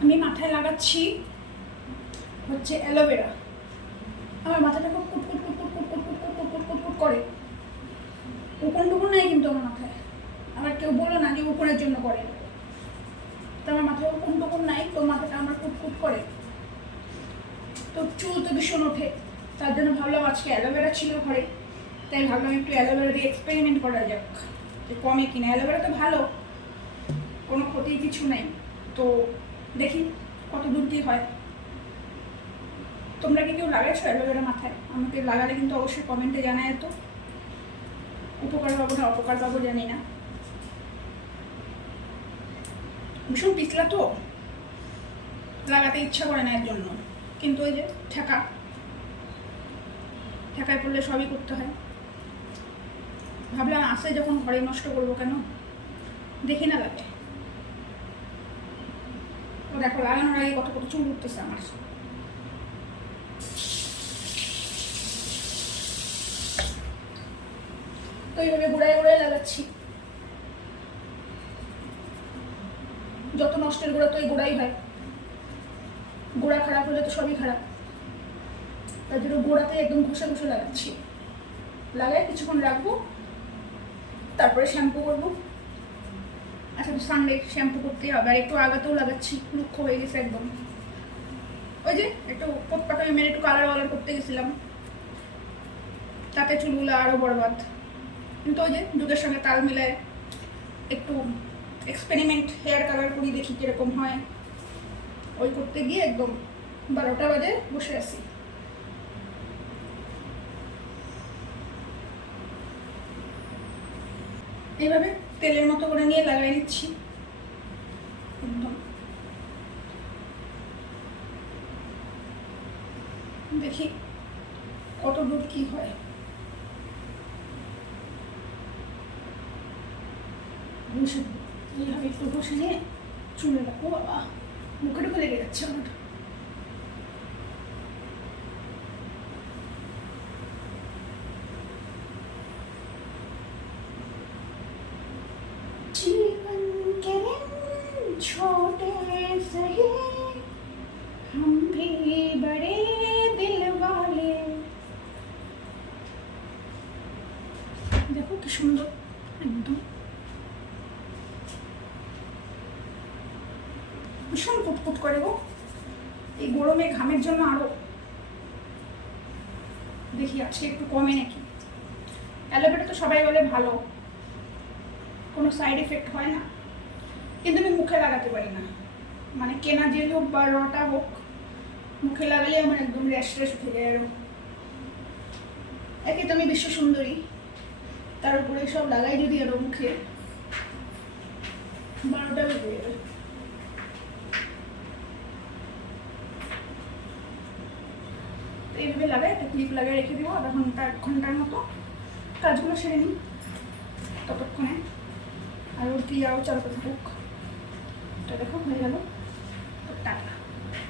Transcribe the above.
মাথায় লাগাচ্ছি হচ্ছে অ্যালোভেরা আমার মাথাটা খুব কুট কুট কুট কুট কুট কুট কুট কুট কুট কুট কুট করে উকুন টুকুন নাই কিন্তু আমার মাথায় আবার কেউ বলো না যে উকুনের জন্য করে তো আমার মাথায় উকুন টুকুন নাই তো মাথাটা আমার কুট কুট করে তো চুল তো ভীষণ ওঠে তার জন্য ভাবলাম আজকে অ্যালোভেরা ছিল ঘরে তাই ভাবলাম একটু অ্যালোভেরা দিয়ে এক্সপেরিমেন্ট করা যাক যে কমে কিনা অ্যালোভেরা তো ভালো কোনো ক্ষতি কিছু নেই তো দেখি কত দূর কী হয়। তোমরা কি কেউ লাগাইছো অ্যালোভেরা মাথায়? আমাকে লাগালে কিন্তু অবশ্যই কমেন্টে জানায় তো। উপকার পাবো না অপকার পাবো জানি না। ভীষণ পিছলা তো। লাগাতে ইচ্ছা করে না এর জন্য। কিন্তু ওই যে ঠেকা। ঠেকায় পড়লে সবই করতে হয়। ভাবলাম আসে যখন ঘরে নষ্ট করব কেন? দেখি না লাগে। দেখো, লাগানোর আগে কত কত চুল উঠতেছে আমার। তো এইভাবে গোড়ায় গোড়ায় লাগাচ্ছি। যত নষ্টের গোড়া তো এই গোড়াই হয়। গোড়া খারাপ হলে তো সবই খারাপ। তার জন্য গোড়াতে একদম ঘষে ঘষে লাগাচ্ছি। লাগাই কিছুক্ষণ রাখব, তারপরে শ্যাম্পু করব। আচ্ছা তো সানডে শ্যাম্পু করতেই হবে। আর একটু আগাতেও লাগাচ্ছি লক্ষ্য হয়ে গেছে একদম। ওই যে, একটু পোটপাটা আমি মেরে একটু কালার ওয়ালার করতে গেছিলাম। তাতে চুলগুলো আরও বরবাদ। কিন্তু ওই যে যুগের সঙ্গে তাল মিলায় একটু এক্সপেরিমেন্ট হেয়ার কালার করি, দেখি কীরকম হয়। ওই করতে গিয়ে একদম বারোটা বাজে বসে আছি। এইভাবে তেলের মতো করে নিয়ে লাগাই নিচ্ছি। দেখি কত দূর কি হয়। এইভাবে একটু ঘষে নিয়ে চুলে রাখো বাবা। মুখে টুকে লেগে যাচ্ছে আমার जीवन के दिन छोटे सही हम भी बड़े दिल वाले দেখো কি সুন্দর একদম ভীষণ কুটকুট করে গো এই গরমে ঘামের জন্য আরো দেখি আজকে একটু কমে নাকি অ্যালোভেরা তো সবাই বলে ভালো কোনো সাইড এফেক্ট হয় না। কিন্তু আমি মুখে লাগাতে পারি না। মানে কেনা জেল হোক বা রটা হোক, মুখে লাগালে আমার একদম র্যাশ র্যাশ উঠে যায় আরও। একে তো আমি বিশ্ব সুন্দরী। তার উপরে সব লাগাই যদি আরও মুখে। বারোটা বেজে যাবে এইভাবে লাগাই, একটা ক্লিপ লাগাই রেখে দেবো, আধা ঘণ্টা, এক ঘণ্টার মতো। কাজগুলো সেরে নিই। ততক্ষণে। আর ওর দিয়ে আরও চার পাঁচ বুক এটা দেখো হয়ে গেল টাটা